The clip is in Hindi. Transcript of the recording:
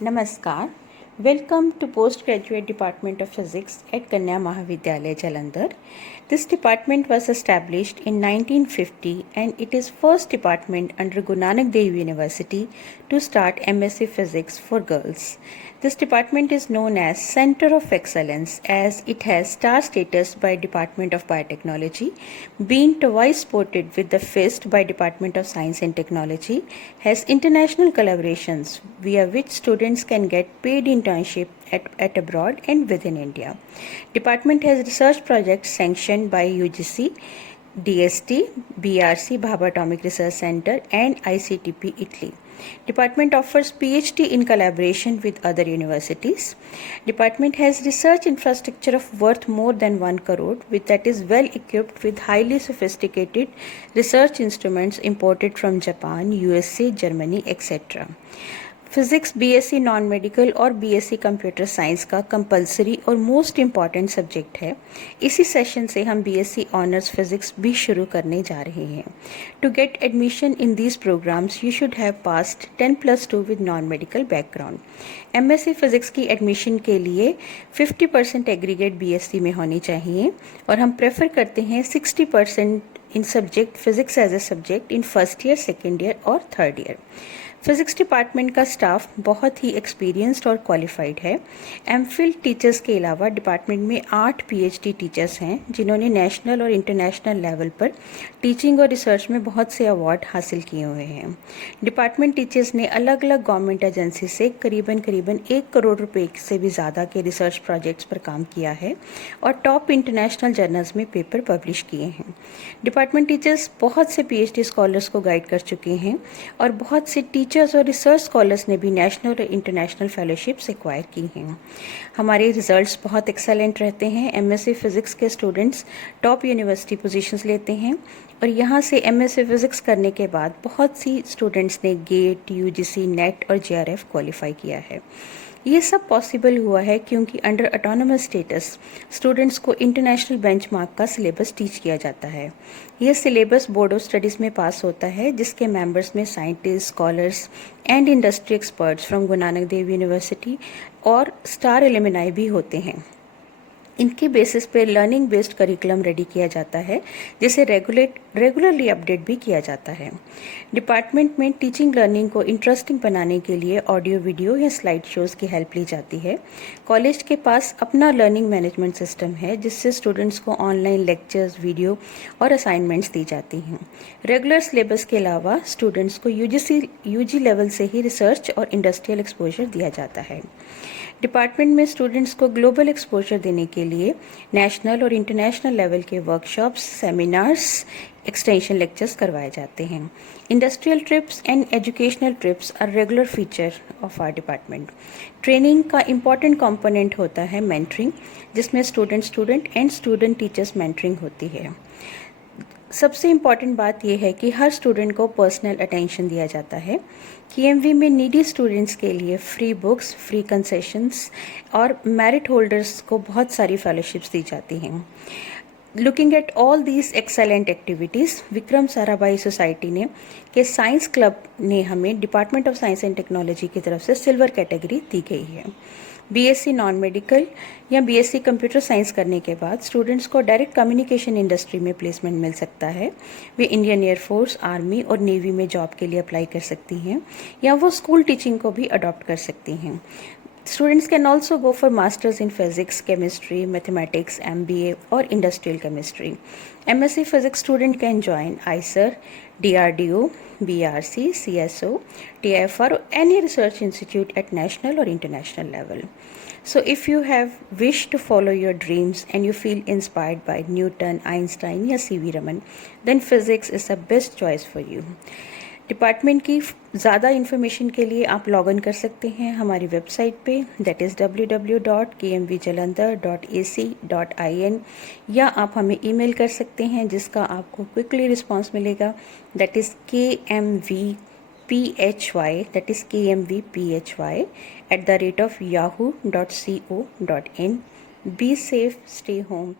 Namaskar. Welcome to Postgraduate Department of Physics at Kanya Mahavidyalaya Jalandhar. This department was established in 1950 and it is first department under Guru Nanak Dev University to start MSc Physics for girls. This department is known as Center of Excellence as it has star status by Department of Biotechnology, been twice supported with the FIST by Department of Science and Technology, has international collaborations via which students can get paid internship at abroad and within India. Department has research projects sanctioned by UGC, DST, BRC Bhabha Atomic Research Center and ICTP Italy. Department offers PhD in collaboration with other universities. Department has research infrastructure of worth more than 1 crore with that is well equipped with highly sophisticated research instruments imported from Japan, USA, Germany, etc. Physics BSc non medical और बीएससी कंप्यूटर साइंस का कंपलसरी और मोस्ट इम्पॉर्टेंट सब्जेक्ट है। इसी सेशन से हम बीएससी ऑनर्स फिज़िक्स भी शुरू करने जा रहे हैं। To get admission in these programmes you should have passed 10+2 with non medical background. MSc physics की एडमिशन के लिए 50% एग्रीगेट बीएससी में होनी चाहिए और हम प्रेफर करते हैं 60% in subject physics as a subject in first year, second year और थर्ड ईयर। फिज़िक्स डिपार्टमेंट का स्टाफ बहुत ही एक्सपीरियंस्ड और क्वालिफाइड है। एमफिल टीचर्स के अलावा डिपार्टमेंट में 8 पीएचडी टीचर्स हैं जिन्होंने नेशनल और इंटरनेशनल लेवल पर टीचिंग और रिसर्च में बहुत से अवार्ड हासिल किए हुए हैं। डिपार्टमेंट टीचर्स ने अलग अलग गवर्नमेंट एजेंसी से करीबन 1 करोड़ रुपए से भी ज़्यादा के रिसर्च प्रोजेक्ट्स पर काम किया है और टॉप इंटरनेशनल जर्नल्स में पेपर पब्लिश किए हैं। डिपार्टमेंट टीचर्स बहुत से पीएचडी स्कॉलर्स को गाइड कर चुके हैं और बहुत से टीचर्स और रिसर्च स्कॉलर्स ने भी नेशनल और इंटरनेशनल फेलोशिप्स एक्वायर की हैं। हमारे रिजल्ट्स बहुत एक्सेलेंट रहते हैं। एमएससी फिज़िक्स के स्टूडेंट्स टॉप यूनिवर्सिटी पोजीशंस लेते हैं और यहाँ से एमएससी फिज़िक्स करने के बाद बहुत सी स्टूडेंट्स ने गेट, यूजीसी, नेट और जेआरएफ क्वालिफाई किया है। ये सब पॉसिबल हुआ है क्योंकि अंडर ऑटोनोमस स्टेटस स्टूडेंट्स को इंटरनेशनल बेंचमार्क का सिलेबस टीच किया जाता है। यह सिलेबस बोर्ड ऑफ स्टडीज़ में पास होता है जिसके मेंबर्स में scientist, scholars and industry experts from Guru Nanak Dev university और स्टार एलुमनाई भी होते हैं। इनके बेसिस पे लर्निंग बेस्ड करिकुलम रेडी किया जाता है जिसे रेगुलरली अपडेट भी किया जाता है। डिपार्टमेंट में टीचिंग लर्निंग को इंटरेस्टिंग बनाने के लिए ऑडियो, वीडियो या स्लाइड शोज की हेल्प ली जाती है। कॉलेज के पास अपना लर्निंग मैनेजमेंट सिस्टम है जिससे स्टूडेंट्स को ऑनलाइन लेक्चर्स, वीडियो और असाइनमेंट्स दी जाती हैं। रेगुलर सिलेबस के अलावा स्टूडेंट्स को यूजी लेवल से ही रिसर्च और इंडस्ट्रियल एक्सपोजर दिया जाता है। डिपार्टमेंट में स्टूडेंट्स को ग्लोबल एक्सपोजर देने के लिए नेशनल और इंटरनेशनल लेवल के वर्कशॉप्स, सेमिनार्स, एक्सटेंशन लेक्चर्स करवाए जाते हैं। Industrial trips and educational trips are regular feature of our department. Training का इम्पॉर्टेंट कंपोनेंट होता है मेंटरिंग, जिसमें student and student teachers mentoring होती है। सबसे इम्पॉर्टेंट बात यह है कि हर स्टूडेंट को पर्सनल अटेंशन दिया जाता है। केएमवी में नीडी स्टूडेंट्स के लिए फ्री बुक्स, फ्री कंसेशंस और मेरिट होल्डर्स को बहुत सारी फेलोशिप्स दी जाती हैं। Looking at all these excellent activities, Vikram Sarabhai society ने के साइंस क्लब ने हमें department of science and technology की तरफ से सिल्वर कैटेगरी दी गई है। बीएससी नॉन मेडिकल या बीएससी कंप्यूटर साइंस करने के बाद स्टूडेंट्स को डायरेक्ट कम्युनिकेशन इंडस्ट्री में प्लेसमेंट मिल सकता है। वे इंडियन एयरफोर्स, आर्मी और नेवी में जॉब के लिए अप्लाई कर सकती हैं या वो स्कूल टीचिंग को भी अडॉप्ट कर सकती हैं। Students can also go for masters in physics, chemistry, mathematics, MBA or industrial chemistry. MSc Physics student can join ICER, DRDO, BRC, CSO, TIFR or any research institute at national or international level. So if you have wish to follow your dreams and you feel inspired by Newton, Einstein या CV Raman, then physics is the best choice for you. Department की ज़्यादा इन्फॉर्मेशन के लिए आप लॉग इन कर सकते हैं हमारी वेबसाइट पे, दैट इज़ www.kmvjalandhar.ac.in, या आप हमें ईमेल कर सकते हैं जिसका आपको क्विकली रिस्पांस मिलेगा, that is kmvphy@yahoo.co.in. Be safe, stay home.